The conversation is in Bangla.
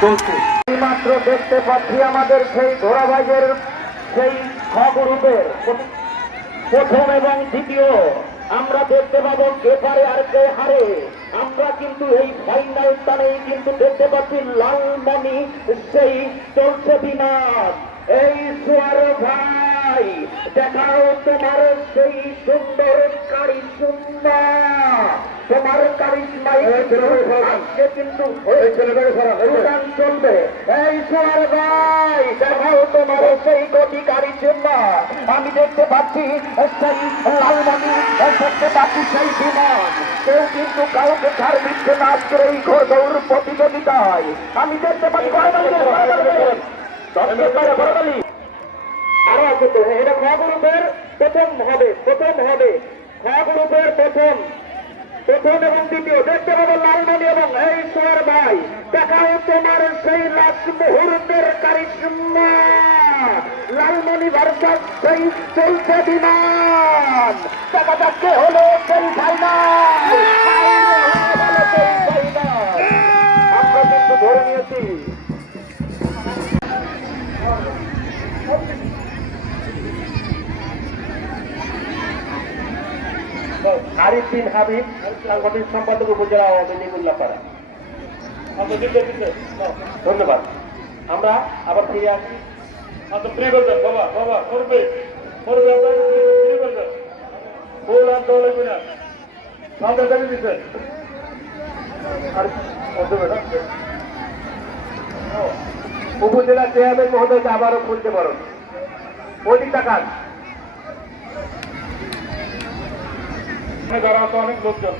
চলছে মাত্র দেখতে পাচ্ছি আমাদের সেই ধরাভাইয়ের সেই খবরূপের প্রথম এবং দ্বিতীয়। আমরা দেখতে পাবো কে পারে আর কে হারে। আমরা কিন্তু এই ফাইনাল টানেই কিন্তু দেখতে পাচ্ছি লালমণি সেই চলছে বিমান। এই সোয়ার ভাই দেখাও তোমার সেই সুন্দর কারিশমা। তোমার কারিশমাই আজকে কিন্তু উড়ান চলবে এই সোয়ার ভাই দেখাও তোমার সেই গতি কারিশমা আমি দেখতে পাচ্ছি সেই লালমণি দেখতে পাচ্ছি সেই বিমান কেউ কিন্তু কাউকে ছাড় দিচ্ছে না আজকের এই ঘোর দৌড় প্রতিযোগিতায় আমি দেখতে পাচ্ছি বড়বালিকে, বড়বালিকে। দর্শক ভাই, বড়বালি। আরও আছে তো এটা খ গ্রুপের প্রথম হবে প্রথম হবে খ গ্রুপের প্রথম প্রথম এবং দ্বিতীয় দেখতে পাবো লালমণি এবং এই সোয়ার ভাই দেখাও তোমার মুহূর্তের কারিশমা। লালমণি ভার্সাস সেই চলছে বিমান। দেখা যাচ্ছে হলো সেই ফাইনাল? আমরা কিন্তু ধরে নিয়েছি। আরিফিন হাবিব সাংগঠনিক সম্পাদক উপজেলা আওয়ামী লীগ উল্লাপাড়া। ধন্যবাদ। আমরা আবার ফিরে আসি। আচ্ছা ফ্রি করবেন বাবা বাবা, করবে করবে? উপজেলা চেয়ারম্যান মহোদয়কে আবারও খুলতে পারো তাকান এখানে যারা অনেক লোকজন।